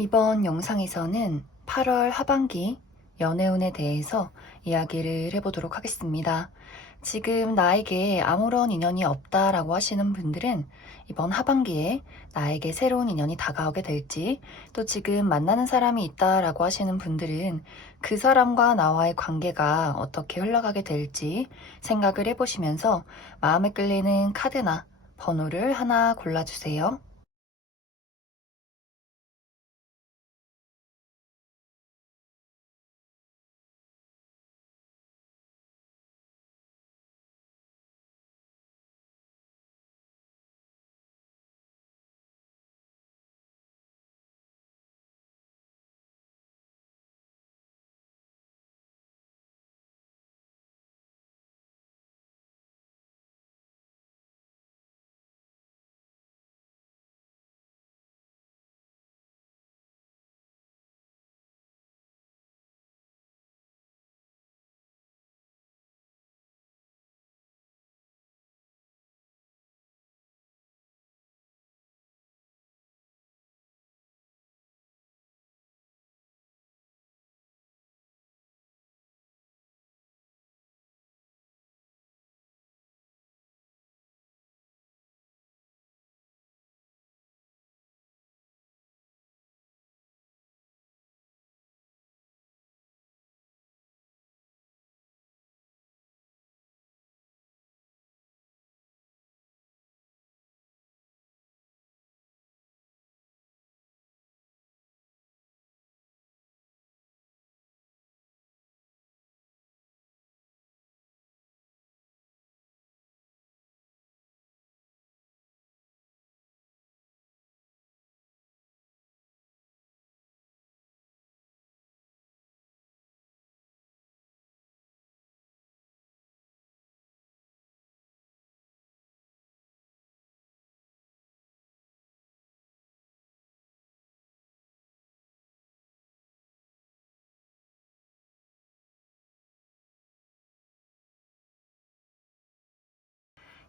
이번 영상에서는 8월 하반기 연애운에 대해서 이야기를 해보도록 하겠습니다. 지금 나에게 아무런 인연이 없다라고 하시는 분들은 이번 하반기에 나에게 새로운 인연이 다가오게 될지, 또 지금 만나는 사람이 있다라고 하시는 분들은 그 사람과 나와의 관계가 어떻게 흘러가게 될지 생각을 해보시면서 마음에 끌리는 카드나 번호를 하나 골라주세요.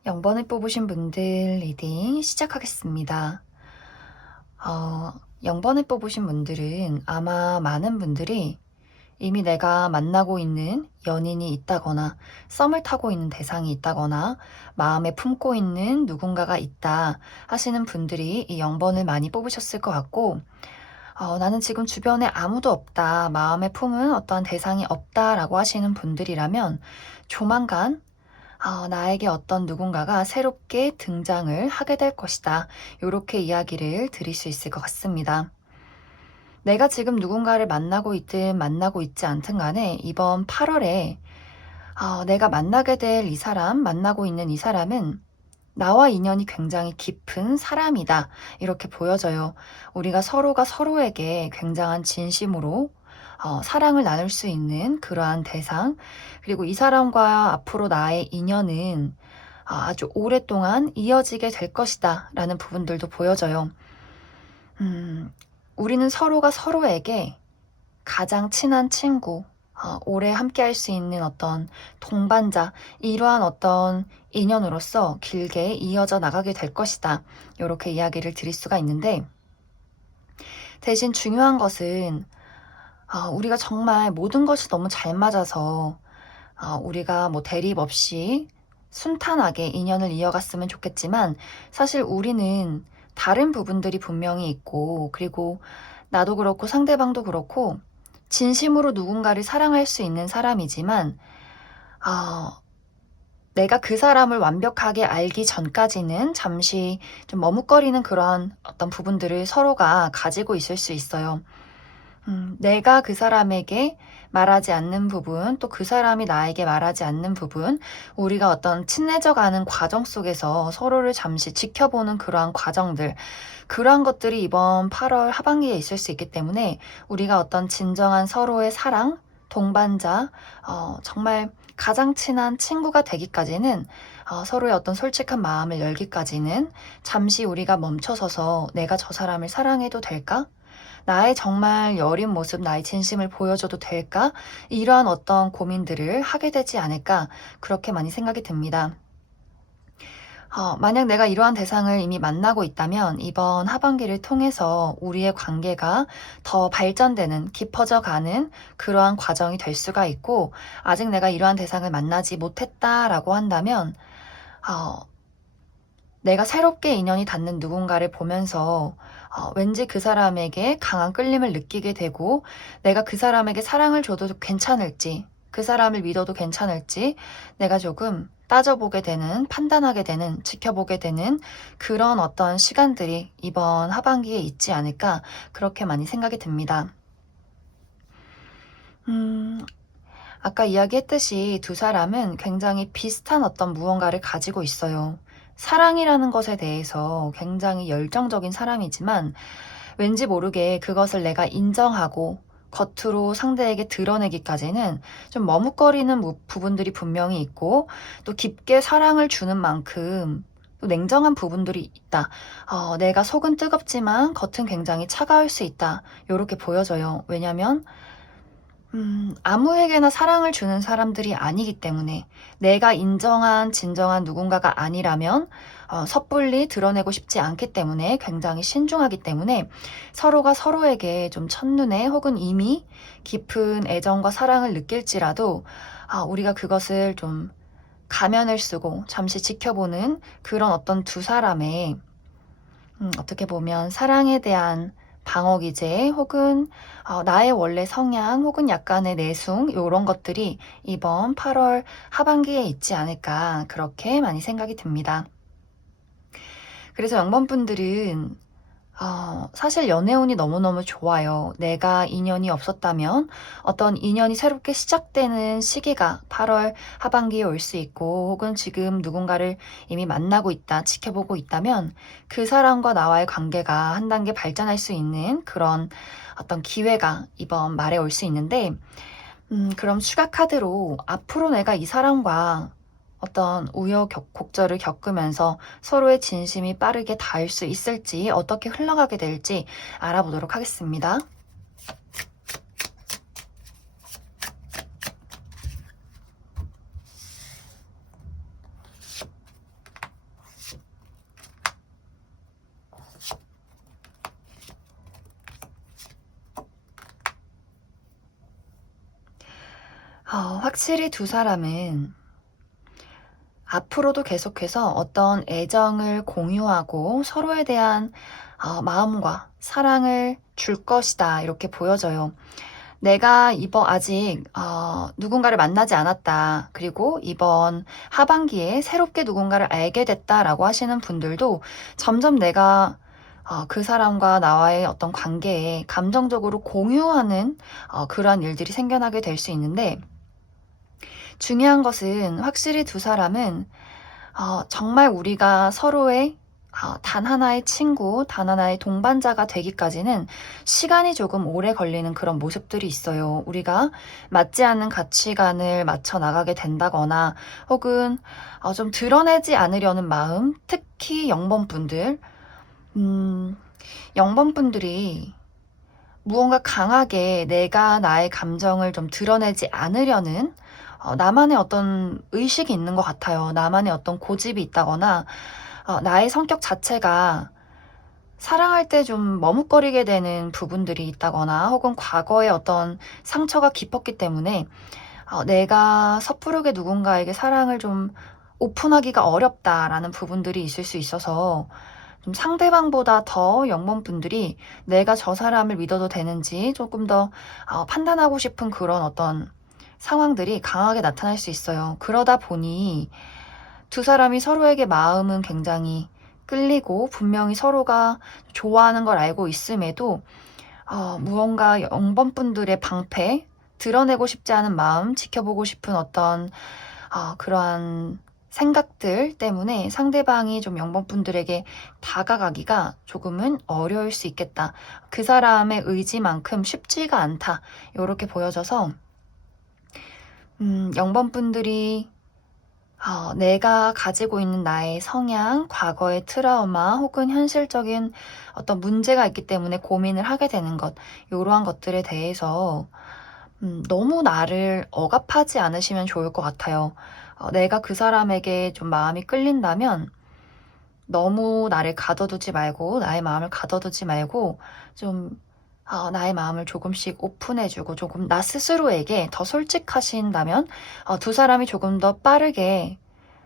영번을 뽑으신 분들 리딩 시작하겠습니다. 0번을 뽑으신 분들은 아마 많은 분들이 이미 내가 만나고 있는 연인이 있다거나 썸을 타고 있는 대상이 있다거나 마음에 품고 있는 누군가가 있다 하시는 분들이 이 0번을 많이 뽑으셨을 것 같고, 나는 지금 주변에 아무도 없다, 마음에 품은 어떠한 대상이 없다라고 하시는 분들이라면 조만간 나에게 어떤 누군가가 새롭게 등장을 하게 될 것이다, 이렇게 이야기를 드릴 수 있을 것 같습니다. 내가 지금 누군가를 만나고 있든 만나고 있지 않든 간에 이번 8월에 내가 만나게 될 이 사람, 만나고 있는 이 사람은 나와 인연이 굉장히 깊은 사람이다, 이렇게 보여져요. 우리가 서로가 서로에게 굉장한 진심으로 사랑을 나눌 수 있는 그러한 대상, 그리고 이 사람과 앞으로 나의 인연은 아주 오랫동안 이어지게 될 것이다 라는 부분들도 보여져요. 우리는 서로가 서로에게 가장 친한 친구, 오래 함께 할 수 있는 어떤 동반자, 이러한 어떤 인연으로서 길게 이어져 나가게 될 것이다, 이렇게 이야기를 드릴 수가 있는데, 대신 중요한 것은 우리가 정말 모든 것이 너무 잘 맞아서 우리가 뭐 대립 없이 순탄하게 인연을 이어갔으면 좋겠지만, 사실 우리는 다른 부분들이 분명히 있고, 그리고 나도 그렇고 상대방도 그렇고 진심으로 누군가를 사랑할 수 있는 사람이지만, 내가 그 사람을 완벽하게 알기 전까지는 잠시 좀 머뭇거리는 그런 어떤 부분들을 서로가 가지고 있을 수 있어요. 내가 그 사람에게 말하지 않는 부분, 또 그 사람이 나에게 말하지 않는 부분, 우리가 어떤 친해져 가는 과정 속에서 서로를 잠시 지켜보는 그러한 과정들, 그러한 것들이 이번 8월 하반기에 있을 수 있기 때문에 우리가 어떤 진정한 서로의 사랑, 동반자, 정말 가장 친한 친구가 되기까지는, 서로의 어떤 솔직한 마음을 열기까지는 잠시 우리가 멈춰서서 내가 저 사람을 사랑해도 될까? 나의 정말 여린 모습, 나의 진심을 보여줘도 될까? 이러한 어떤 고민들을 하게 되지 않을까, 그렇게 많이 생각이 듭니다. 만약 내가 이러한 대상을 이미 만나고 있다면 이번 하반기를 통해서 우리의 관계가 더 발전되는, 깊어져 가는 그러한 과정이 될 수가 있고, 아직 내가 이러한 대상을 만나지 못했다라고 한다면, 어, 내가 새롭게 인연이 닿는 누군가를 보면서 왠지 그 사람에게 강한 끌림을 느끼게 되고, 내가 그 사람에게 사랑을 줘도 괜찮을지, 그 사람을 믿어도 괜찮을지 내가 조금 따져보게 되는, 판단하게 되는, 지켜보게 되는 그런 어떤 시간들이 이번 하반기에 있지 않을까, 그렇게 많이 생각이 듭니다. 아까 이야기했듯이 두 사람은 굉장히 비슷한 어떤 무언가를 가지고 있어요. 사랑이라는 것에 대해서 굉장히 열정적인 사람이지만 왠지 모르게 그것을 내가 인정하고 겉으로 상대에게 드러내기까지는 좀 머뭇거리는 부분들이 분명히 있고, 또 깊게 사랑을 주는 만큼 또 냉정한 부분들이 있다. 내가 속은 뜨겁지만 겉은 굉장히 차가울 수 있다. 이렇게 보여져요. 왜냐면 아무에게나 사랑을 주는 사람들이 아니기 때문에, 내가 인정한 진정한 누군가가 아니라면 섣불리 드러내고 싶지 않기 때문에, 굉장히 신중하기 때문에 서로가 서로에게 좀 첫눈에 혹은 이미 깊은 애정과 사랑을 느낄지라도 우리가 그것을 좀 가면을 쓰고 잠시 지켜보는 그런 어떤 두 사람의 어떻게 보면 사랑에 대한 방어 기제, 혹은 나의 원래 성향, 혹은 약간의 내숭, 이런 것들이 이번 8월 하반기에 있지 않을까, 그렇게 많이 생각이 듭니다. 그래서 영번분들은 사실 연애운이 너무너무 좋아요. 내가 인연이 없었다면 어떤 인연이 새롭게 시작되는 시기가 8월 하반기에 올 수 있고, 혹은 지금 누군가를 이미 만나고 있다, 지켜보고 있다면 그 사람과 나와의 관계가 한 단계 발전할 수 있는 그런 어떤 기회가 이번 말에 올 수 있는데, 그럼 추가 카드로 앞으로 내가 이 사람과 어떤 우여곡절을 겪으면서 서로의 진심이 빠르게 닿을 수 있을지, 어떻게 흘러가게 될지 알아보도록 하겠습니다. 확실히 두 사람은 앞으로도 계속해서 어떤 애정을 공유하고 서로에 대한 마음과 사랑을 줄 것이다, 이렇게 보여져요. 내가 이번 아직 누군가를 만나지 않았다, 그리고 이번 하반기에 새롭게 누군가를 알게 됐다라고 하시는 분들도 점점 내가 그 사람과 나와의 어떤 관계에 감정적으로 공유하는 그러한 일들이 생겨나게 될 수 있는데, 중요한 것은 확실히 두 사람은 정말 우리가 서로의 단 하나의 친구, 단 하나의 동반자가 되기까지는 시간이 조금 오래 걸리는 그런 모습들이 있어요. 우리가 맞지 않는 가치관을 맞춰 나가게 된다거나, 혹은 좀 드러내지 않으려는 마음, 특히 0번분들, 0번분들이 무언가 강하게 내가 나의 감정을 좀 드러내지 않으려는 나만의 어떤 의식이 있는 것 같아요. 나만의 어떤 고집이 있다거나, 나의 성격 자체가 사랑할 때 좀 머뭇거리게 되는 부분들이 있다거나, 혹은 과거의 어떤 상처가 깊었기 때문에 내가 섣부르게 누군가에게 사랑을 좀 오픈하기가 어렵다라는 부분들이 있을 수 있어서, 좀 상대방보다 더 0번분들이 내가 저 사람을 믿어도 되는지 조금 더 판단하고 싶은 그런 어떤 상황들이 강하게 나타날 수 있어요. 그러다 보니 두 사람이 서로에게 마음은 굉장히 끌리고, 분명히 서로가 좋아하는 걸 알고 있음에도 무언가 0번분들의 방패, 드러내고 싶지 않은 마음, 지켜보고 싶은 어떤 그러한 생각들 때문에 상대방이 좀 0번분들에게 다가가기가 조금은 어려울 수 있겠다. 그 사람의 의지만큼 쉽지가 않다, 이렇게 보여져서 0번분들이 내가 가지고 있는 나의 성향, 과거의 트라우마, 혹은 현실적인 어떤 문제가 있기 때문에 고민을 하게 되는 것, 이러한 것들에 대해서 너무 나를 억압하지 않으시면 좋을 것 같아요. 내가 그 사람에게 좀 마음이 끌린다면 너무 나를 가둬두지 말고, 나의 마음을 가둬두지 말고, 좀, 나의 마음을 조금씩 오픈해주고, 조금 나 스스로에게 더 솔직하신다면, 두 사람이 조금 더 빠르게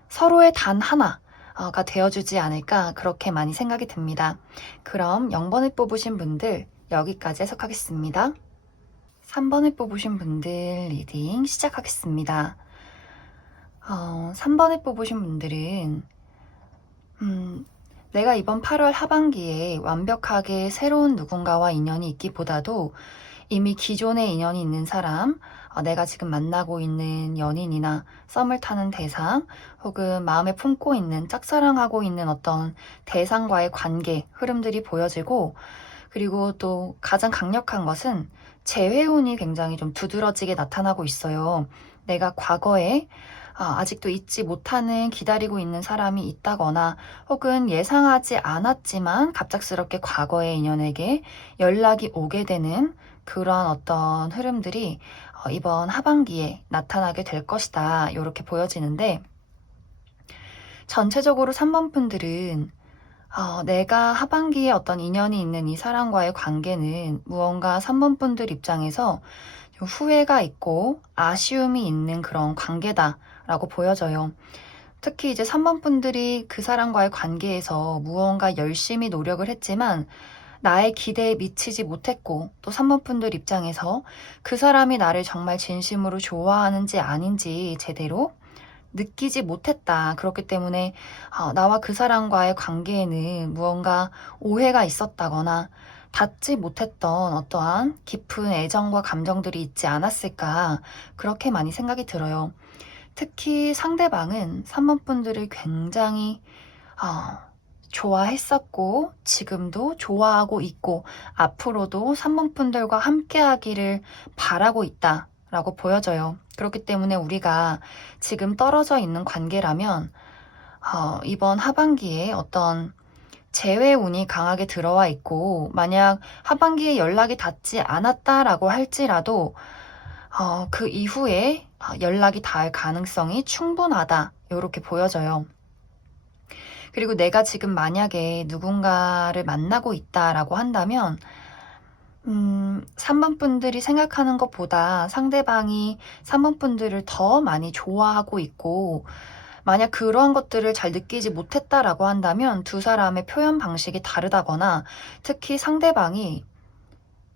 서로의 단 하나가 되어주지 않을까, 그렇게 많이 생각이 듭니다. 그럼 0번을 뽑으신 분들, 여기까지 해석하겠습니다. 3번을 뽑으신 분들 리딩 시작하겠습니다. 3번을 뽑으신 분들은 내가 이번 8월 하반기에 완벽하게 새로운 누군가와 인연이 있기보다도 이미 기존에 인연이 있는 사람, 내가 지금 만나고 있는 연인이나 썸을 타는 대상, 혹은 마음에 품고 있는, 짝사랑하고 있는 어떤 대상과의 관계, 흐름들이 보여지고, 그리고 또 가장 강력한 것은 재회운이 굉장히 좀 두드러지게 나타나고 있어요. 내가 과거에 아직도 잊지 못하는 기다리고 있는 사람이 있다거나 혹은 예상하지 않았지만 갑작스럽게 과거의 인연에게 연락이 오게 되는 그런 어떤 흐름들이 이번 하반기에 나타나게 될 것이다. 이렇게 보여지는데, 전체적으로 3번 분들은 내가 하반기에 어떤 인연이 있는 이 사람과의 관계는 무언가 3번 분들 입장에서 좀 후회가 있고 아쉬움이 있는 그런 관계다라고 보여져요. 특히 이제 3번 분들이 그 사람과의 관계에서 무언가 열심히 노력을 했지만 나의 기대에 미치지 못했고, 또 3번 분들 입장에서 그 사람이 나를 정말 진심으로 좋아하는지 아닌지 제대로 느끼지 못했다. 그렇기 때문에 나와 그 사람과의 관계에는 무언가 오해가 있었다거나 닿지 못했던 어떠한 깊은 애정과 감정들이 있지 않았을까, 그렇게 많이 생각이 들어요. 특히 상대방은 3번 분들을 굉장히 좋아했었고 지금도 좋아하고 있고 앞으로도 3번 분들과 함께 하기를 바라고 있다 라고 보여져요. 그렇기 때문에 우리가 지금 떨어져 있는 관계라면 이번 하반기에 어떤 재회운이 강하게 들어와 있고, 만약 하반기에 연락이 닿지 않았다라고 할지라도 그 이후에 연락이 닿을 가능성이 충분하다, 이렇게 보여져요. 그리고 내가 지금 만약에 누군가를 만나고 있다라고 한다면 3번 분들이 생각하는 것보다 상대방이 3번 분들을 더 많이 좋아하고 있고, 만약 그러한 것들을 잘 느끼지 못했다라고 한다면 두 사람의 표현 방식이 다르다거나, 특히 상대방이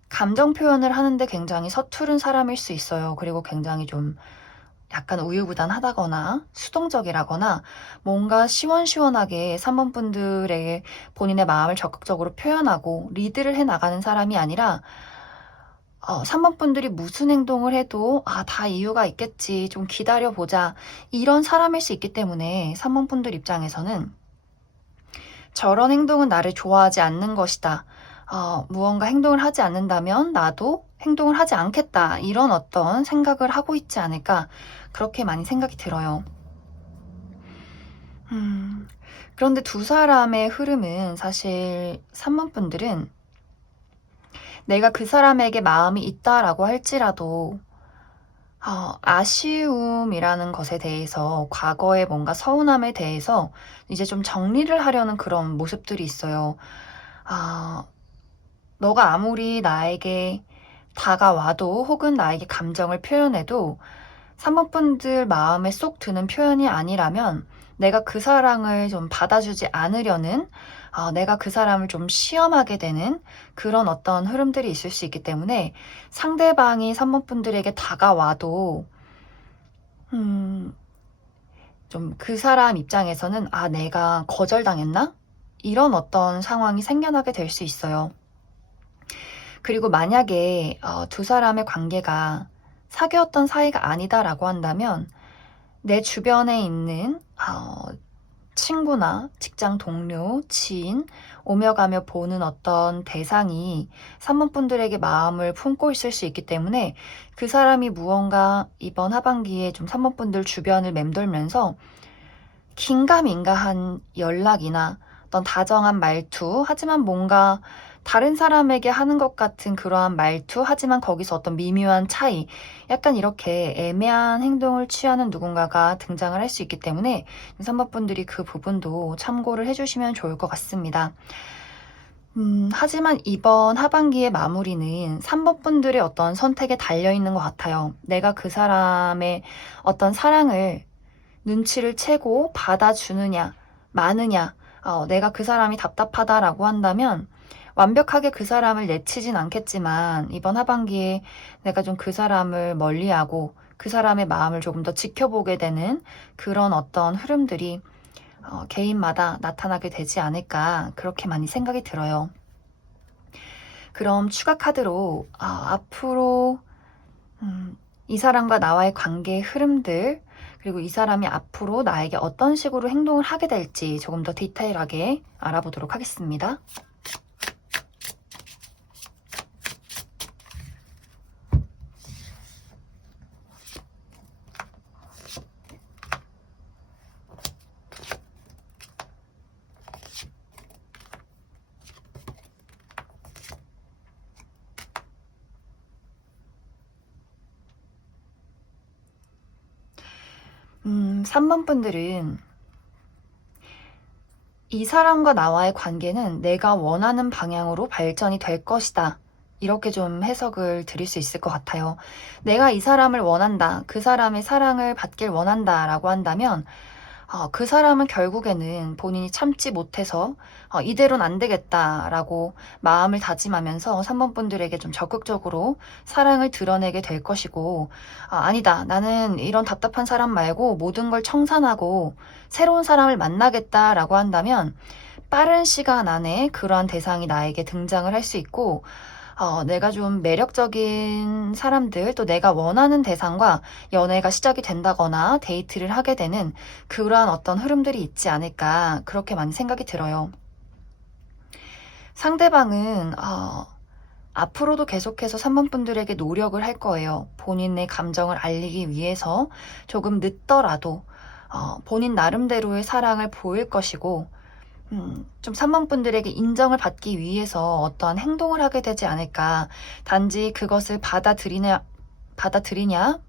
감정 표현을 하는데 굉장히 서투른 사람일 수 있어요. 그리고 굉장히 좀 약간 우유부단하다거나 수동적이라거나 뭔가 시원시원하게 3번 분들에게 본인의 마음을 적극적으로 표현하고 리드를 해 나가는 사람이 아니라 3번 분들이 무슨 행동을 해도 다 이유가 있겠지, 좀 기다려보자, 이런 사람일 수 있기 때문에 3번 분들 입장에서는 저런 행동은 나를 좋아하지 않는 것이다, 무언가 행동을 하지 않는다면 나도 행동을 하지 않겠다, 이런 어떤 생각을 하고 있지 않을까, 그렇게 많이 생각이 들어요. 그런데 두 사람의 흐름은 사실 3번 분들은 내가 그 사람에게 마음이 있다라고 할지라도 아쉬움이라는 것에 대해서, 과거의 뭔가 서운함에 대해서 이제 좀 정리를 하려는 그런 모습들이 있어요. 너가 아무리 나에게 다가와도 혹은 나에게 감정을 표현해도 3번 분들 마음에 쏙 드는 표현이 아니라면 내가 그 사랑을 좀 받아주지 않으려는, 내가 그 사람을 좀 시험하게 되는 그런 어떤 흐름들이 있을 수 있기 때문에, 상대방이 3번 분들에게 다가와도 좀 그 사람 입장에서는 내가 거절당했나? 이런 어떤 상황이 생겨나게 될 수 있어요. 그리고 만약에 두 사람의 관계가 사귀었던 사이가 아니다라고 한다면 내 주변에 있는 친구나 직장 동료, 지인, 오며 가며 보는 어떤 대상이 3번 분들에게 마음을 품고 있을 수 있기 때문에, 그 사람이 무언가 이번 하반기에 좀 3번 분들 주변을 맴돌면서 긴가민가한 연락이나 어떤 다정한 말투, 하지만 뭔가 다른 사람에게 하는 것 같은 그러한 말투, 하지만 거기서 어떤 미묘한 차이, 약간 이렇게 애매한 행동을 취하는 누군가가 등장을 할 수 있기 때문에 3번 분들이 그 부분도 참고를 해주시면 좋을 것 같습니다. 하지만 이번 하반기의 마무리는 3번 분들의 어떤 선택에 달려있는 것 같아요. 내가 그 사람의 어떤 사랑을 눈치를 채고 받아주느냐, 마느냐, 내가 그 사람이 답답하다라고 한다면 완벽하게 그 사람을 내치진 않겠지만 이번 하반기에 내가 좀 그 사람을 멀리하고 그 사람의 마음을 조금 더 지켜보게 되는 그런 어떤 흐름들이 개인마다 나타나게 되지 않을까 그렇게 많이 생각이 들어요. 그럼 추가 카드로 앞으로 이 사람과 나와의 관계의 흐름들, 그리고 이 사람이 앞으로 나에게 어떤 식으로 행동을 하게 될지 조금 더 디테일하게 알아보도록 하겠습니다. 음, 3번 분들은 이 사람과 나와의 관계는 내가 원하는 방향으로 발전이 될 것이다. 이렇게 좀 해석을 드릴 수 있을 것 같아요. 내가 이 사람을 원한다. 그 사람의 사랑을 받길 원한다. 라고 한다면 그 사람은 결국에는 본인이 참지 못해서 이대로는 안 되겠다라고 마음을 다짐하면서 3번 분들에게 좀 적극적으로 사랑을 드러내게 될 것이고, 아니다. 나는 이런 답답한 사람 말고 모든 걸 청산하고 새로운 사람을 만나겠다라고 한다면 빠른 시간 안에 그러한 대상이 나에게 등장을 할 수 있고, 내가 좀 매력적인 사람들, 또 내가 원하는 대상과 연애가 시작이 된다거나 데이트를 하게 되는 그러한 어떤 흐름들이 있지 않을까, 그렇게 많이 생각이 들어요. 상대방은, 앞으로도 계속해서 3번 분들에게 노력을 할 거예요. 본인의 감정을 알리기 위해서 조금 늦더라도, 본인 나름대로의 사랑을 보일 것이고, 좀 3번 분들에게 인정을 받기 위해서 어떠한 행동을 하게 되지 않을까. 단지 그것을 받아들이냐,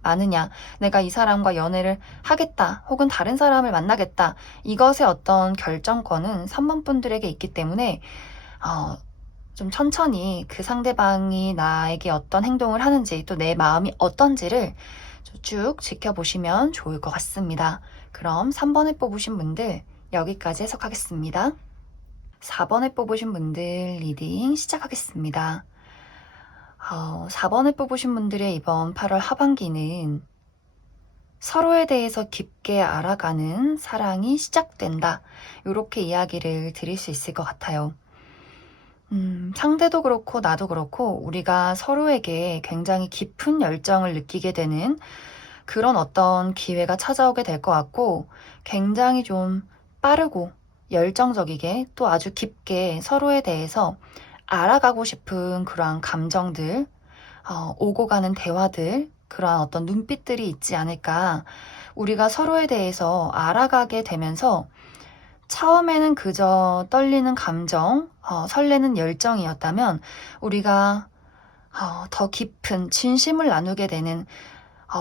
마느냐, 내가 이 사람과 연애를 하겠다, 혹은 다른 사람을 만나겠다. 이것의 어떤 결정권은 3번 분들에게 있기 때문에, 좀 천천히 그 상대방이 나에게 어떤 행동을 하는지, 또 내 마음이 어떤지를 쭉 지켜보시면 좋을 것 같습니다. 그럼 3번을 뽑으신 분들, 여기까지 해석하겠습니다. 4번을 뽑으신 분들 리딩 시작하겠습니다. 4번을 뽑으신 분들의 이번 8월 하반기는 서로에 대해서 깊게 알아가는 사랑이 시작된다. 이렇게 이야기를 드릴 수 있을 것 같아요. 상대도 그렇고 나도 그렇고 우리가 서로에게 굉장히 깊은 열정을 느끼게 되는 그런 어떤 기회가 찾아오게 될 것 같고, 굉장히 좀 빠르고 열정적이게 또 아주 깊게 서로에 대해서 알아가고 싶은 그러한 감정들, 오고 가는 대화들, 그러한 어떤 눈빛들이 있지 않을까. 우리가 서로에 대해서 알아가게 되면서 처음에는 그저 떨리는 감정, 설레는 열정이었다면 우리가 더 깊은 진심을 나누게 되는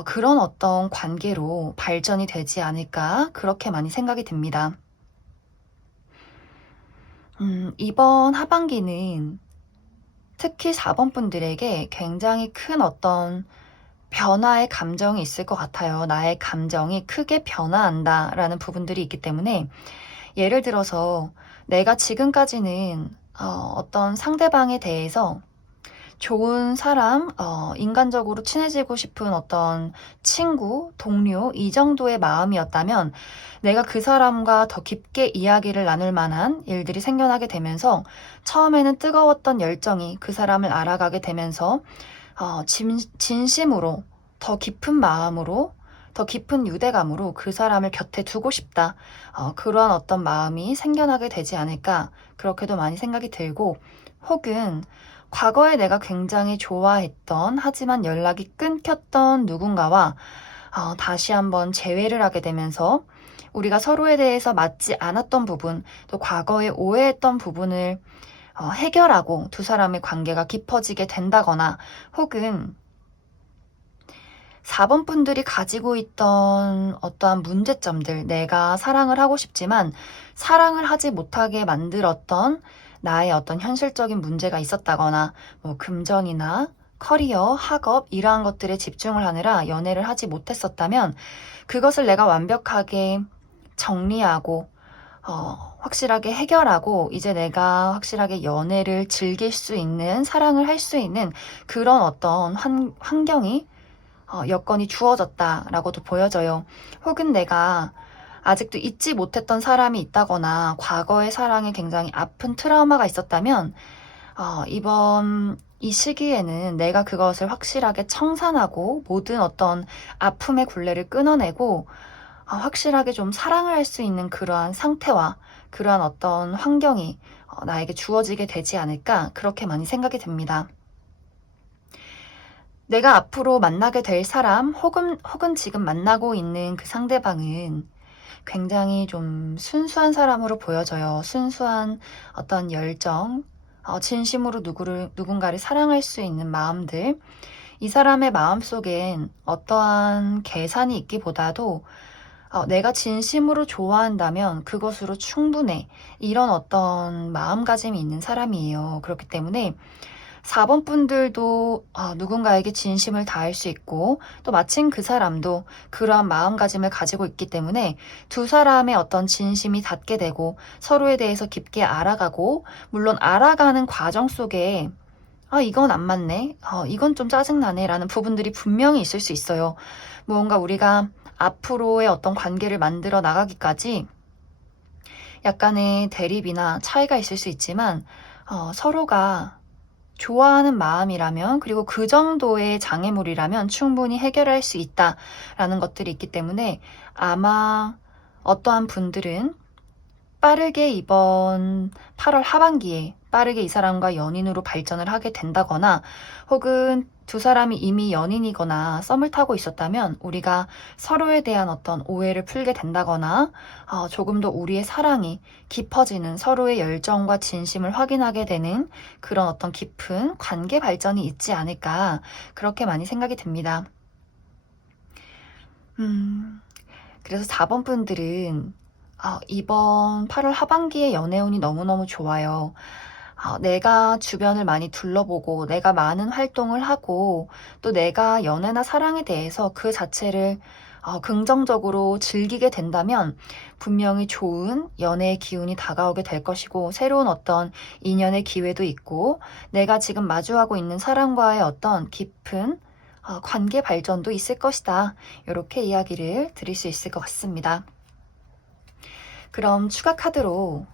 그런 어떤 관계로 발전이 되지 않을까, 그렇게 많이 생각이 듭니다. 이번 하반기는 특히 4번 분들에게 굉장히 큰 어떤 변화의 감정이 있을 것 같아요. 나의 감정이 크게 변화한다라는 부분들이 있기 때문에, 예를 들어서 내가 지금까지는 어떤 상대방에 대해서 좋은 사람, 인간적으로 친해지고 싶은 어떤 친구, 동료, 이 정도의 마음이었다면 내가 그 사람과 더 깊게 이야기를 나눌 만한 일들이 생겨나게 되면서 처음에는 뜨거웠던 열정이 그 사람을 알아가게 되면서 진심으로 더 깊은 마음으로 더 깊은 유대감으로 그 사람을 곁에 두고 싶다. 그러한 어떤 마음이 생겨나게 되지 않을까, 그렇게도 많이 생각이 들고, 혹은 과거에 내가 굉장히 좋아했던 하지만 연락이 끊겼던 누군가와 다시 한번 재회를 하게 되면서 우리가 서로에 대해서 맞지 않았던 부분, 또 과거에 오해했던 부분을 해결하고 두 사람의 관계가 깊어지게 된다거나 혹은 4번 분들이 가지고 있던 어떠한 문제점들, 내가 사랑을 하고 싶지만 사랑을 하지 못하게 만들었던 나의 어떤 현실적인 문제가 있었다거나 뭐 금전이나 커리어, 학업 이러한 것들에 집중을 하느라 연애를 하지 못했었다면 그것을 내가 완벽하게 정리하고 확실하게 해결하고 이제 내가 확실하게 연애를 즐길 수 있는, 사랑을 할 수 있는 그런 어떤 환경이 여건이 주어졌다라고도 보여져요. 혹은 내가 아직도 잊지 못했던 사람이 있다거나 과거의 사랑에 굉장히 아픈 트라우마가 있었다면 이번 이 시기에는 내가 그것을 확실하게 청산하고 모든 어떤 아픔의 굴레를 끊어내고 확실하게 좀 사랑을 할 수 있는 그러한 상태와 그러한 어떤 환경이 나에게 주어지게 되지 않을까 그렇게 많이 생각이 듭니다. 내가 앞으로 만나게 될 사람 혹은 지금 만나고 있는 그 상대방은 굉장히 좀 순수한 사람으로 보여져요. 순수한 어떤 열정, 진심으로 누군가를 사랑할 수 있는 마음들. 이 사람의 마음 속엔 어떠한 계산이 있기보다도 내가 진심으로 좋아한다면 그것으로 충분해. 이런 어떤 마음가짐이 있는 사람이에요. 그렇기 때문에 4번 분들도 누군가에게 진심을 다할 수 있고 또 마침 그 사람도 그러한 마음가짐을 가지고 있기 때문에 두 사람의 어떤 진심이 닿게 되고 서로에 대해서 깊게 알아가고 물론 알아가는 과정 속에 이건 안 맞네. 이건 좀 짜증나네. 라는 부분들이 분명히 있을 수 있어요. 무언가 우리가 앞으로의 어떤 관계를 만들어 나가기까지 약간의 대립이나 차이가 있을 수 있지만 서로가 좋아하는 마음이라면 그리고 그 정도의 장애물이라면 충분히 해결할 수 있다라는 것들이 있기 때문에 아마 어떠한 분들은 빠르게 이번 8월 하반기에 빠르게 이 사람과 연인으로 발전을 하게 된다거나 혹은 두 사람이 이미 연인이거나 썸을 타고 있었다면 우리가 서로에 대한 어떤 오해를 풀게 된다거나 조금 더 우리의 사랑이 깊어지는 서로의 열정과 진심을 확인하게 되는 그런 어떤 깊은 관계 발전이 있지 않을까 그렇게 많이 생각이 듭니다. 그래서 4번 분들은 이번 8월 하반기에 연애운이 너무너무 좋아요. 내가 주변을 많이 둘러보고 내가 많은 활동을 하고 또 내가 연애나 사랑에 대해서 그 자체를 긍정적으로 즐기게 된다면 분명히 좋은 연애의 기운이 다가오게 될 것이고 새로운 어떤 인연의 기회도 있고 내가 지금 마주하고 있는 사람과의 어떤 깊은 관계 발전도 있을 것이다. 이렇게 이야기를 드릴 수 있을 것 같습니다. 그럼 추가 카드로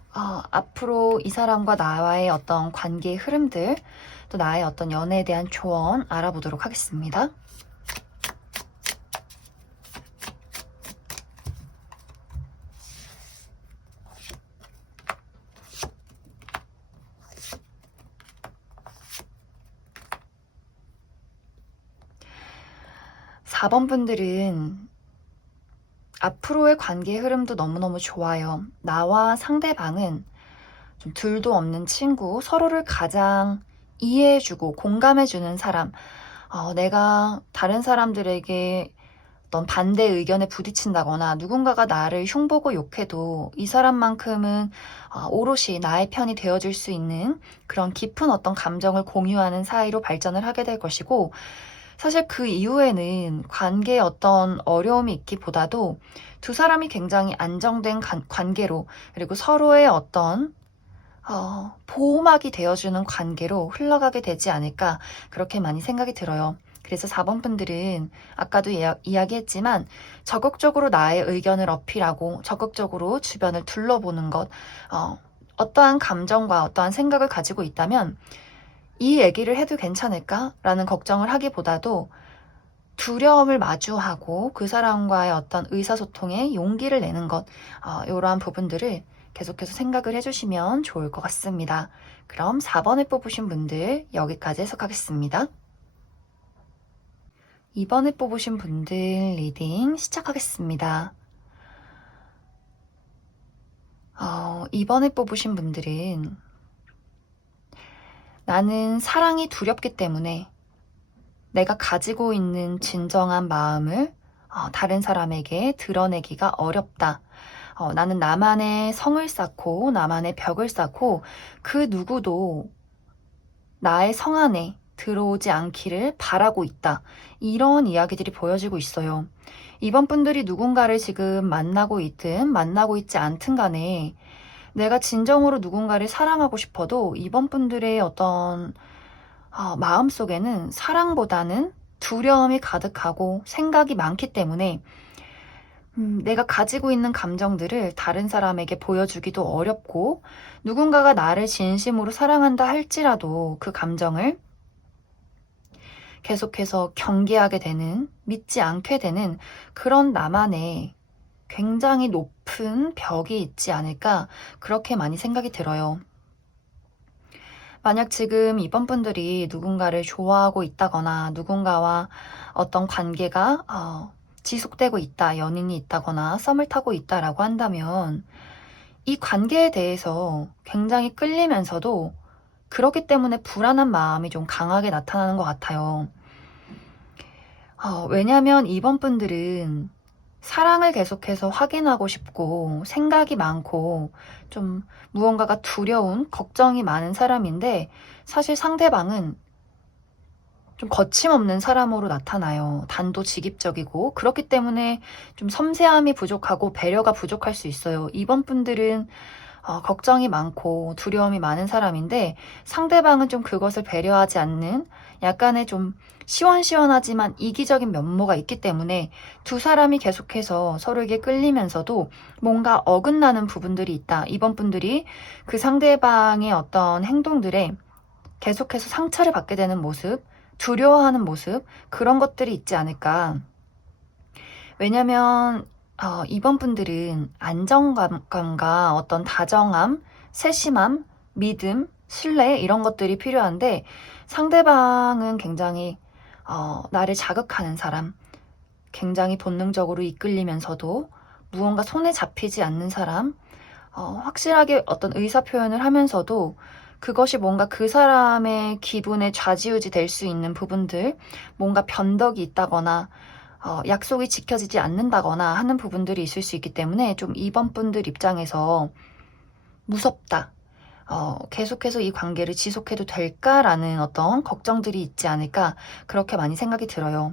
앞으로 이 사람과 나와의 어떤 관계의 흐름들, 또 나의 어떤 연애에 대한 조언 알아보도록 하겠습니다. (4번) 분들은 앞으로의 관계의 흐름도 너무너무 좋아요. 나와 상대방은 좀 둘도 없는 친구, 서로를 가장 이해해주고 공감해주는 사람, 내가 다른 사람들에게 어떤 반대 의견에 부딪힌다거나 누군가가 나를 흉보고 욕해도 이 사람만큼은 오롯이 나의 편이 되어줄 수 있는 그런 깊은 어떤 감정을 공유하는 사이로 발전을 하게 될 것이고 사실 그 이후에는 관계에 어떤 어려움이 있기보다도 두 사람이 굉장히 안정된 관계로 그리고 서로의 어떤 보호막이 되어주는 관계로 흘러가게 되지 않을까 그렇게 많이 생각이 들어요. 그래서 4번 분들은 아까도 이야기했지만 적극적으로 나의 의견을 어필하고 적극적으로 주변을 둘러보는 것 어떠한 감정과 어떠한 생각을 가지고 있다면 이 얘기를 해도 괜찮을까라는 걱정을 하기보다도 두려움을 마주하고 그 사람과의 어떤 의사소통에 용기를 내는 것 이러한 부분들을 계속해서 생각을 해주시면 좋을 것 같습니다. 그럼 4번을 뽑으신 분들 여기까지 해석하겠습니다. 2번을 뽑으신 분들 리딩 시작하겠습니다. 2번을 뽑으신 분들은 나는 사랑이 두렵기 때문에 내가 가지고 있는 진정한 마음을 다른 사람에게 드러내기가 어렵다. 나는 나만의 성을 쌓고 나만의 벽을 쌓고 그 누구도 나의 성 안에 들어오지 않기를 바라고 있다. 이런 이야기들이 보여지고 있어요. 이번 분들이 누군가를 지금 만나고 있든 만나고 있지 않든 간에 내가 진정으로 누군가를 사랑하고 싶어도 이번 분들의 어떤 마음속에는 사랑보다는 두려움이 가득하고 생각이 많기 때문에 내가 가지고 있는 감정들을 다른 사람에게 보여주기도 어렵고 누군가가 나를 진심으로 사랑한다 할지라도 그 감정을 계속해서 경계하게 되는, 믿지 않게 되는 그런 나만의 굉장히 높은 벽이 있지 않을까 그렇게 많이 생각이 들어요. 만약 지금 이번 분들이 누군가를 좋아하고 있다거나 누군가와 어떤 관계가 지속되고 있다, 연인이 있다거나 썸을 타고 있다라고 한다면 이 관계에 대해서 굉장히 끌리면서도 그렇기 때문에 불안한 마음이 좀 강하게 나타나는 것 같아요. 왜냐하면 이번 분들은 사랑을 계속해서 확인하고 싶고 생각이 많고 좀 무언가가 두려운 걱정이 많은 사람인데 사실 상대방은 좀 거침없는 사람으로 나타나요. 단도직입적이고 그렇기 때문에 좀 섬세함이 부족하고 배려가 부족할 수 있어요. 이번 분들은 걱정이 많고 두려움이 많은 사람인데 상대방은 좀 그것을 배려하지 않는 약간의 좀 시원시원하지만 이기적인 면모가 있기 때문에 두 사람이 계속해서 서로에게 끌리면서도 뭔가 어긋나는 부분들이 있다. 이번 분들이 그 상대방의 어떤 행동들에 계속해서 상처를 받게 되는 모습, 두려워하는 모습, 그런 것들이 있지 않을까. 왜냐면 이번 분들은 안정감과 어떤 다정함, 세심함, 믿음, 신뢰 이런 것들이 필요한데 상대방은 굉장히 나를 자극하는 사람, 굉장히 본능적으로 이끌리면서도 무언가 손에 잡히지 않는 사람, 확실하게 어떤 의사표현을 하면서도 그것이 뭔가 그 사람의 기분에 좌지우지 될 수 있는 부분들, 뭔가 변덕이 있다거나 약속이 지켜지지 않는다거나 하는 부분들이 있을 수 있기 때문에 좀 이번 분들 입장에서 무섭다. 계속해서 이 관계를 지속해도 될까라는 어떤 걱정들이 있지 않을까 그렇게 많이 생각이 들어요.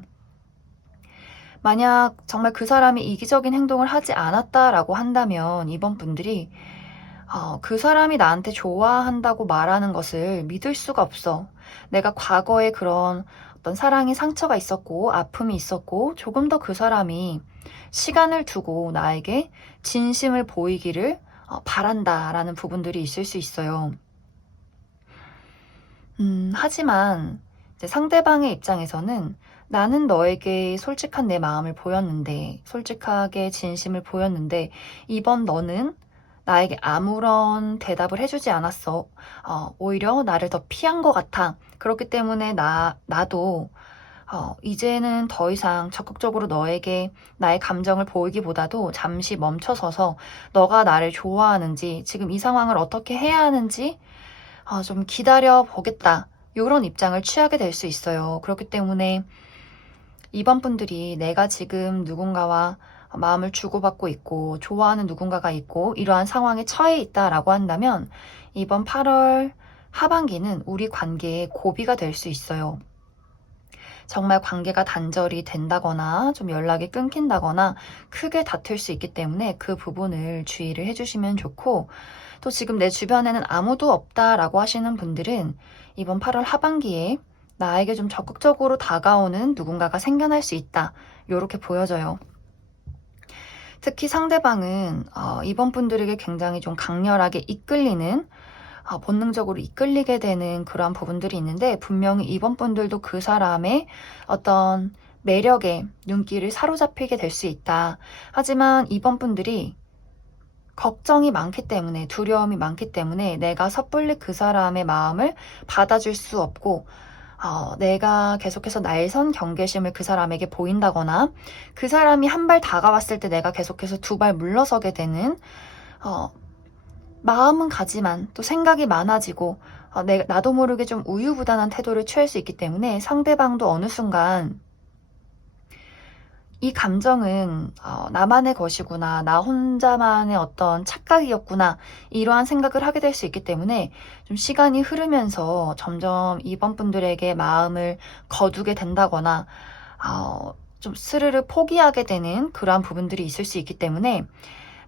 만약 정말 그 사람이 이기적인 행동을 하지 않았다라고 한다면 이번 분들이 그 사람이 나한테 좋아한다고 말하는 것을 믿을 수가 없어. 내가 과거에 그런 어떤 사랑의 상처가 있었고 아픔이 있었고 조금 더 그 사람이 시간을 두고 나에게 진심을 보이기를 바란다라는 부분들이 있을 수 있어요. 하지만 이제 상대방의 입장에서는 나는 너에게 솔직한 내 마음을 보였는데, 솔직하게 진심을 보였는데, 이번 너는 나에게 아무런 대답을 해주지 않았어. 오히려 나를 더 피한 것 같아. 그렇기 때문에 나도 이제는 더 이상 적극적으로 너에게 나의 감정을 보이기보다도 잠시 멈춰서서 너가 나를 좋아하는지, 지금 이 상황을 어떻게 해야 하는지 좀 기다려 보겠다. 이런 입장을 취하게 될 수 있어요. 그렇기 때문에 이번 분들이 내가 지금 누군가와 마음을 주고받고 있고 좋아하는 누군가가 있고 이러한 상황에 처해 있다라고 한다면 이번 8월 하반기는 우리 관계의 고비가 될 수 있어요. 정말 관계가 단절이 된다거나 좀 연락이 끊긴다거나 크게 다툴 수 있기 때문에 그 부분을 주의를 해주시면 좋고 또 지금 내 주변에는 아무도 없다라고 하시는 분들은 이번 8월 하반기에 나에게 좀 적극적으로 다가오는 누군가가 생겨날 수 있다. 이렇게 보여져요. 특히 상대방은 이번 분들에게 굉장히 좀 강렬하게 이끌리는 본능적으로 이끌리게 되는 그러한 부분들이 있는데 분명히 이번 분들도 그 사람의 어떤 매력에 눈길을 사로잡히게 될 수 있다. 하지만 이번 분들이 걱정이 많기 때문에 두려움이 많기 때문에 내가 섣불리 그 사람의 마음을 받아줄 수 없고 내가 계속해서 날선 경계심을 그 사람에게 보인다거나 그 사람이 한 발 다가왔을 때 내가 계속해서 두 발 물러서게 되는 마음은 가지만 또 생각이 많아지고 나도 모르게 좀 우유부단한 태도를 취할 수 있기 때문에 상대방도 어느 순간 이 감정은 나만의 것이구나, 나 혼자만의 어떤 착각이었구나, 이러한 생각을 하게 될 수 있기 때문에 좀 시간이 흐르면서 점점 이번 분들에게 마음을 거두게 된다거나 좀 스르르 포기하게 되는 그러한 부분들이 있을 수 있기 때문에,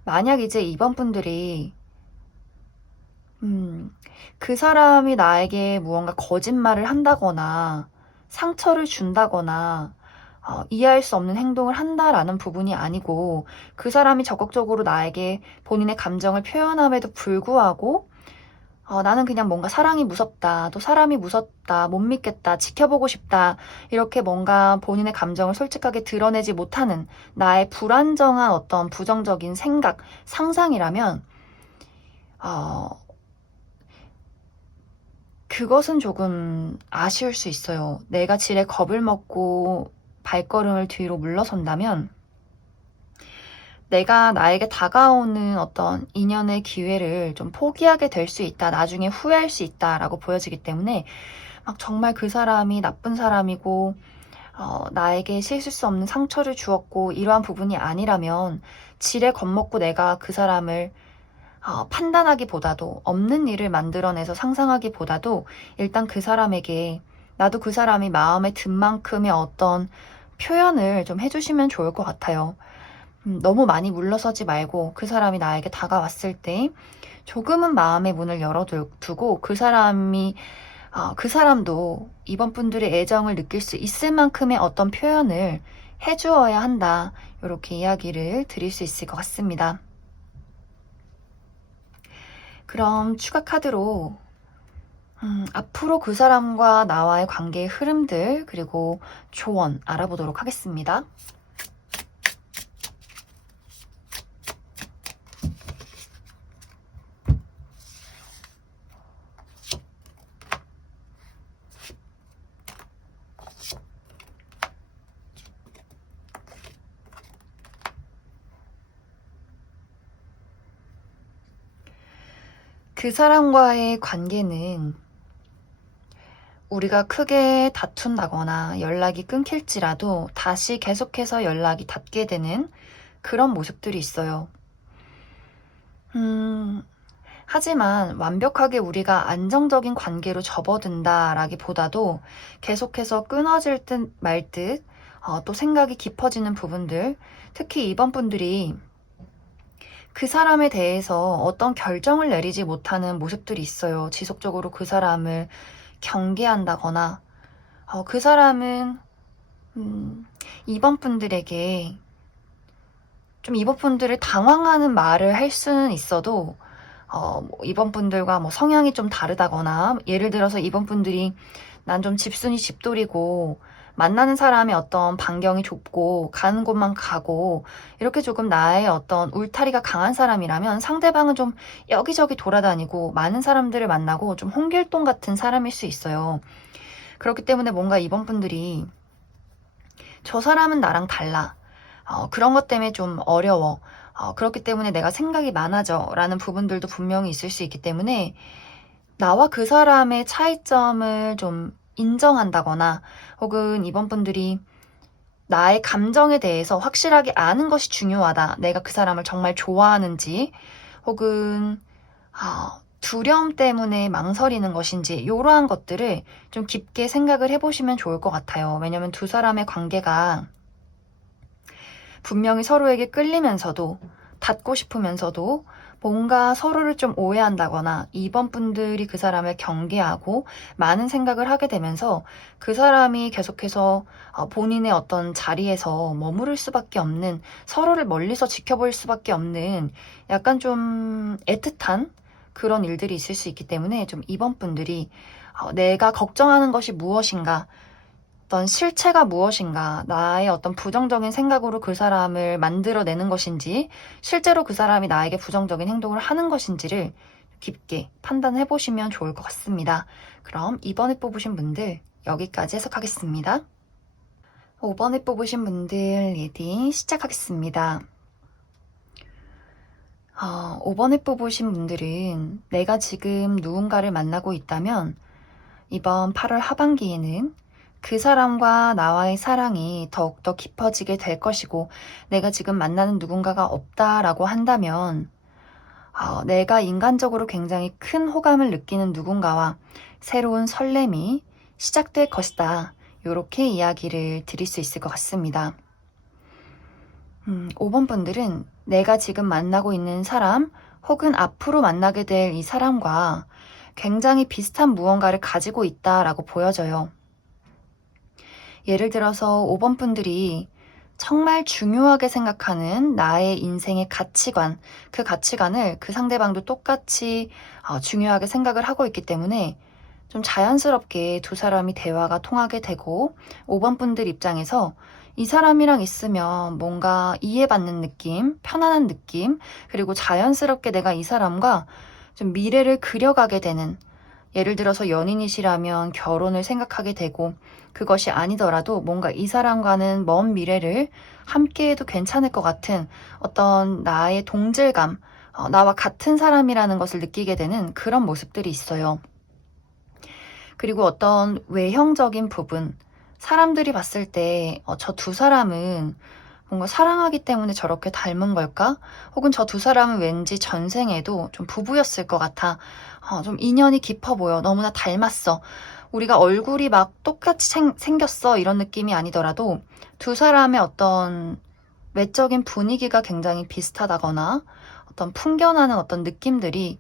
만약 이제 이번 분들이 그 사람이 나에게 무언가 거짓말을 한다거나 상처를 준다거나 이해할 수 없는 행동을 한다라는 부분이 아니고, 그 사람이 적극적으로 나에게 본인의 감정을 표현함에도 불구하고 나는 그냥 뭔가 사랑이 무섭다, 또 사람이 무섭다, 못 믿겠다, 지켜보고 싶다, 이렇게 뭔가 본인의 감정을 솔직하게 드러내지 못하는 나의 불안정한 어떤 부정적인 생각, 상상이라면 어, 그것은 조금 아쉬울 수 있어요. 내가 지레 겁을 먹고 발걸음을 뒤로 물러선다면 내가 나에게 다가오는 어떤 인연의 기회를 좀 포기하게 될 수 있다, 나중에 후회할 수 있다라고 보여지기 때문에, 막 정말 그 사람이 나쁜 사람이고 나에게 씻을 수 없는 상처를 주었고 이러한 부분이 아니라면 지레 겁먹고 내가 그 사람을 판단하기보다도, 없는 일을 만들어내서 상상하기보다도 일단 그 사람에게 나도 그 사람이 마음에 든 만큼의 어떤 표현을 좀 해주시면 좋을 것 같아요. 너무 많이 물러서지 말고 그 사람이 나에게 다가왔을 때 조금은 마음의 문을 열어두고 그 사람도 이번 분들의 애정을 느낄 수 있을 만큼의 어떤 표현을 해주어야 한다, 이렇게 이야기를 드릴 수 있을 것 같습니다. 그럼 추가 카드로 앞으로 그 사람과 나와의 관계의 흐름들, 그리고 조언 알아보도록 하겠습니다. 그 사람과의 관계는 우리가 크게 다툰다거나 연락이 끊길지라도 다시 계속해서 연락이 닿게 되는 그런 모습들이 있어요. 하지만 완벽하게 우리가 안정적인 관계로 접어든다라기보다도 계속해서 끊어질 듯 말 듯, 또 생각이 깊어지는 부분들, 특히 이번 분들이 그 사람에 대해서 어떤 결정을 내리지 못하는 모습들이 있어요. 지속적으로 그 사람을 경계한다거나, 그 사람은 이번 분들에게 좀 이번 분들을 당황하는 말을 할 수는 있어도 뭐 이번 분들과 뭐 성향이 좀 다르다거나, 예를 들어서 이번 분들이 난 좀 집순이 집돌이고 만나는 사람의 어떤 반경이 좁고 가는 곳만 가고 이렇게 조금 나의 어떤 울타리가 강한 사람이라면, 상대방은 좀 여기저기 돌아다니고 많은 사람들을 만나고 좀 홍길동 같은 사람일 수 있어요. 그렇기 때문에 뭔가 이번 분들이 저 사람은 나랑 달라, 그런 것 때문에 좀 어려워, 그렇기 때문에 내가 생각이 많아져 라는 부분들도 분명히 있을 수 있기 때문에, 나와 그 사람의 차이점을 좀 인정한다거나, 혹은 이번 분들이 나의 감정에 대해서 확실하게 아는 것이 중요하다, 내가 그 사람을 정말 좋아하는지, 혹은 두려움 때문에 망설이는 것인지, 이러한 것들을 좀 깊게 생각을 해보시면 좋을 것 같아요. 왜냐면 두 사람의 관계가 분명히 서로에게 끌리면서도, 닿고 싶으면서도 뭔가 서로를 좀 오해한다거나, 이번 분들이 그 사람을 경계하고 많은 생각을 하게 되면서 그 사람이 계속해서 본인의 어떤 자리에서 머무를 수밖에 없는, 서로를 멀리서 지켜볼 수밖에 없는 약간 좀 애틋한 그런 일들이 있을 수 있기 때문에, 좀 이번 분들이 내가 걱정하는 것이 무엇인가, 어떤 실체가 무엇인가, 나의 어떤 부정적인 생각으로 그 사람을 만들어내는 것인지, 실제로 그 사람이 나에게 부정적인 행동을 하는 것인지를 깊게 판단해 보시면 좋을 것 같습니다. 그럼 2번에 뽑으신 분들 여기까지 해석하겠습니다. 5번에 뽑으신 분들 리딩 시작하겠습니다. 5번에 뽑으신 분들은 내가 지금 누군가를 만나고 있다면 이번 8월 하반기에는 그 사람과 나와의 사랑이 더욱더 깊어지게 될 것이고, 내가 지금 만나는 누군가가 없다라고 한다면 내가 인간적으로 굉장히 큰 호감을 느끼는 누군가와 새로운 설렘이 시작될 것이다. 이렇게 이야기를 드릴 수 있을 것 같습니다. 5번 분들은 내가 지금 만나고 있는 사람 혹은 앞으로 만나게 될 이 사람과 굉장히 비슷한 무언가를 가지고 있다라고 보여져요. 예를 들어서 5번 분들이 정말 중요하게 생각하는 나의 인생의 가치관, 그 가치관을 그 상대방도 똑같이 중요하게 생각을 하고 있기 때문에 좀 자연스럽게 두 사람이 대화가 통하게 되고, 5번 분들 입장에서 이 사람이랑 있으면 뭔가 이해받는 느낌, 편안한 느낌, 그리고 자연스럽게 내가 이 사람과 좀 미래를 그려가게 되는, 예를 들어서 연인이시라면 결혼을 생각하게 되고, 그것이 아니더라도 뭔가 이 사람과는 먼 미래를 함께해도 괜찮을 것 같은 어떤 나의 동질감, 나와 같은 사람이라는 것을 느끼게 되는 그런 모습들이 있어요. 그리고 어떤 외형적인 부분, 사람들이 봤을 때 저 두 사람은 뭔가 사랑하기 때문에 저렇게 닮은 걸까? 혹은 저 두 사람은 왠지 전생에도 좀 부부였을 것 같아. 좀 인연이 깊어 보여. 너무나 닮았어. 우리가 얼굴이 막 똑같이 생겼어. 이런 느낌이 아니더라도 두 사람의 어떤 외적인 분위기가 굉장히 비슷하다거나 어떤 풍겨나는 어떤 느낌들이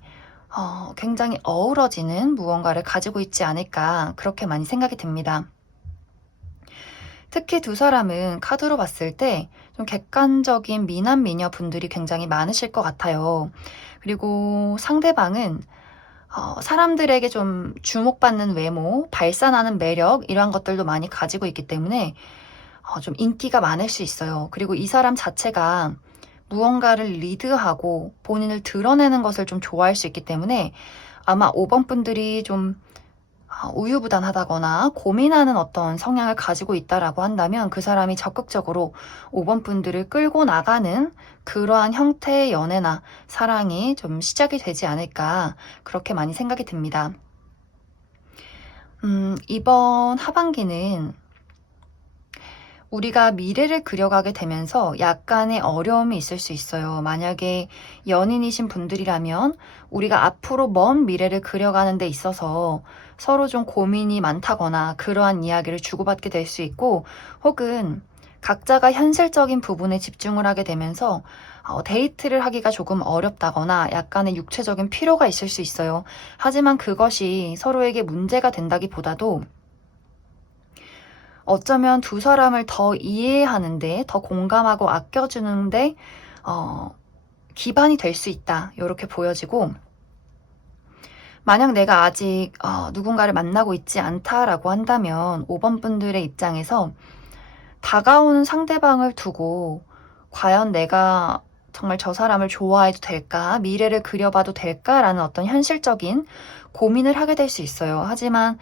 굉장히 어우러지는 무언가를 가지고 있지 않을까, 그렇게 많이 생각이 듭니다. 특히 두 사람은 카드로 봤을 때 좀 객관적인 미남 미녀 분들이 굉장히 많으실 것 같아요. 그리고 상대방은 사람들에게 좀 주목받는 외모, 발산하는 매력, 이러한 것들도 많이 가지고 있기 때문에 좀 인기가 많을 수 있어요. 그리고 이 사람 자체가 무언가를 리드하고 본인을 드러내는 것을 좀 좋아할 수 있기 때문에 아마 5번 분들이 좀 우유부단하다거나 고민하는 어떤 성향을 가지고 있다라고 한다면, 그 사람이 적극적으로 5번 분들을 끌고 나가는 그러한 형태의 연애나 사랑이 좀 시작이 되지 않을까, 그렇게 많이 생각이 듭니다. 이번 하반기는 우리가 미래를 그려가게 되면서 약간의 어려움이 있을 수 있어요. 만약에 연인이신 분들이라면 우리가 앞으로 먼 미래를 그려가는 데 있어서 서로 좀 고민이 많다거나 그러한 이야기를 주고받게 될 수 있고, 혹은 각자가 현실적인 부분에 집중을 하게 되면서 데이트를 하기가 조금 어렵다거나 약간의 육체적인 피로가 있을 수 있어요. 하지만 그것이 서로에게 문제가 된다기보다도 어쩌면 두 사람을 더 이해하는데, 더 공감하고 아껴주는데 기반이 될 수 있다, 이렇게 보여지고, 만약 내가 아직 누군가를 만나고 있지 않다라고 한다면 5번 분들의 입장에서 다가오는 상대방을 두고 과연 내가 정말 저 사람을 좋아해도 될까? 미래를 그려봐도 될까라는 어떤 현실적인 고민을 하게 될 수 있어요. 하지만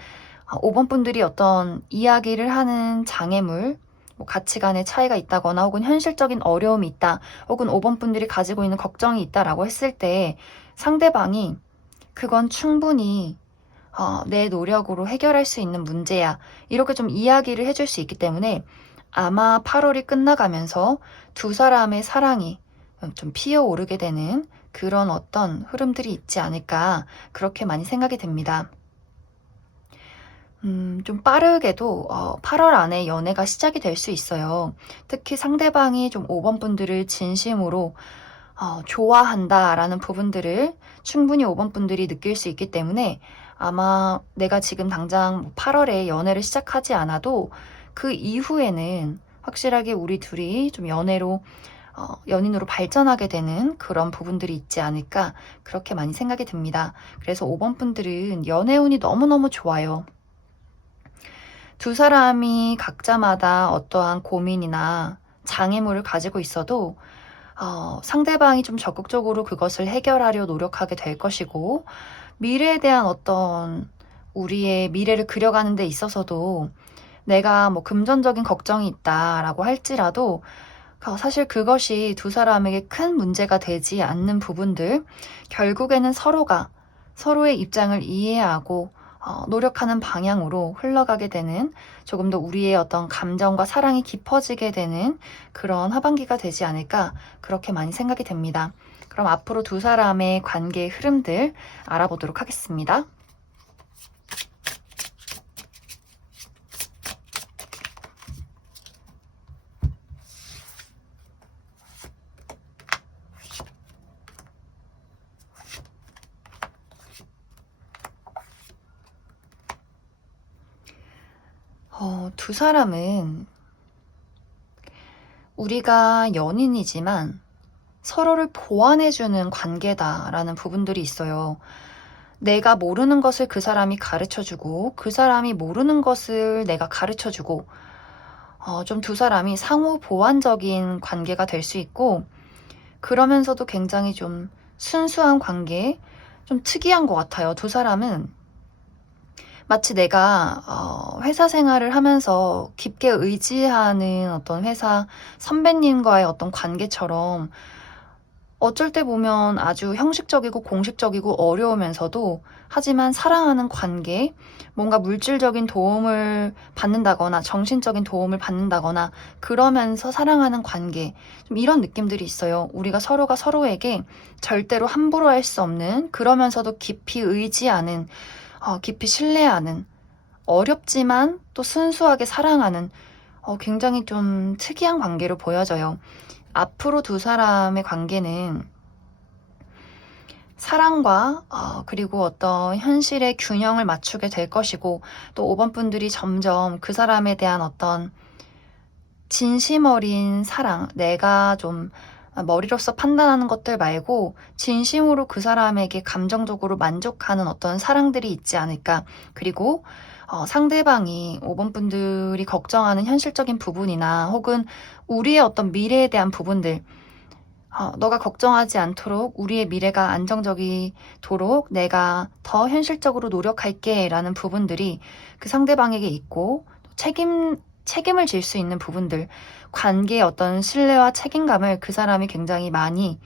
5번 분들이 어떤 이야기를 하는 장애물, 뭐 가치관의 차이가 있다거나 혹은 현실적인 어려움이 있다, 혹은 5번 분들이 가지고 있는 걱정이 있다라고 했을 때 상대방이 그건 충분히 내 노력으로 해결할 수 있는 문제야, 이렇게 좀 이야기를 해줄 수 있기 때문에 아마 8월이 끝나가면서 두 사람의 사랑이 좀 피어오르게 되는 그런 어떤 흐름들이 있지 않을까, 그렇게 많이 생각이 됩니다. 좀 빠르게도 8월 안에 연애가 시작이 될 수 있어요. 특히 상대방이 좀 5번 분들을 진심으로 좋아한다라는 부분들을 충분히 5번 분들이 느낄 수 있기 때문에 아마 내가 지금 당장 8월에 연애를 시작하지 않아도 그 이후에는 확실하게 우리 둘이 좀 연인으로 발전하게 되는 그런 부분들이 있지 않을까, 그렇게 많이 생각이 듭니다. 그래서 5번 분들은 연애운이 너무너무 좋아요. 두 사람이 각자마다 어떠한 고민이나 장애물을 가지고 있어도 상대방이 좀 적극적으로 그것을 해결하려 노력하게 될 것이고, 미래에 대한 어떤 우리의 미래를 그려가는 데 있어서도 내가 뭐 금전적인 걱정이 있다라고 할지라도 사실 그것이 두 사람에게 큰 문제가 되지 않는 부분들, 결국에는 서로가 서로의 입장을 이해하고 노력하는 방향으로 흘러가게 되는, 조금 더 우리의 어떤 감정과 사랑이 깊어지게 되는 그런 하반기가 되지 않을까, 그렇게 많이 생각이 됩니다. 그럼 앞으로 두 사람의 관계의 흐름들 알아보도록 하겠습니다. 두 사람은 우리가 연인이지만 서로를 보완해주는 관계다라는 부분들이 있어요. 내가 모르는 것을 그 사람이 가르쳐주고, 그 사람이 모르는 것을 내가 가르쳐주고, 좀 두 사람이 상호 보완적인 관계가 될 수 있고, 그러면서도 굉장히 좀 순수한 관계, 좀 특이한 것 같아요. 두 사람은 마치 내가 회사 생활을 하면서 깊게 의지하는 어떤 회사 선배님과의 어떤 관계처럼, 어쩔 때 보면 아주 형식적이고 공식적이고 어려우면서도, 하지만 사랑하는 관계, 뭔가 물질적인 도움을 받는다거나 정신적인 도움을 받는다거나 그러면서 사랑하는 관계, 좀 이런 느낌들이 있어요. 우리가 서로가 서로에게 절대로 함부로 할 수 없는, 그러면서도 깊이 의지하는, 깊이 신뢰하는, 어렵지만 또 순수하게 사랑하는, 굉장히 좀 특이한 관계로 보여져요. 앞으로 두 사람의 관계는 사랑과 그리고 어떤 현실의 균형을 맞추게 될 것이고, 또 5번 분들이 점점 그 사람에 대한 어떤 진심 어린 사랑, 내가 좀 머리로서 판단하는 것들 말고 진심으로 그 사람에게 감정적으로 만족하는 어떤 사랑들이 있지 않을까. 그리고 상대방이 5번 분들이 걱정하는 현실적인 부분이나 혹은 우리의 어떤 미래에 대한 부분들, 너가 걱정하지 않도록, 우리의 미래가 안정적이도록 내가 더 현실적으로 노력할게 라는 부분들이 그 상대방에게 있고, 책임을 질 수 있는 부분들, 관계의 어떤 신뢰와 책임감을 그 사람이 굉장히 많이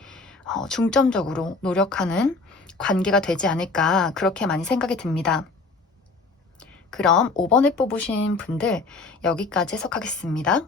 중점적으로 노력하는 관계가 되지 않을까, 그렇게 많이 생각이 듭니다. 그럼 5번을 뽑으신 분들 여기까지 해석하겠습니다.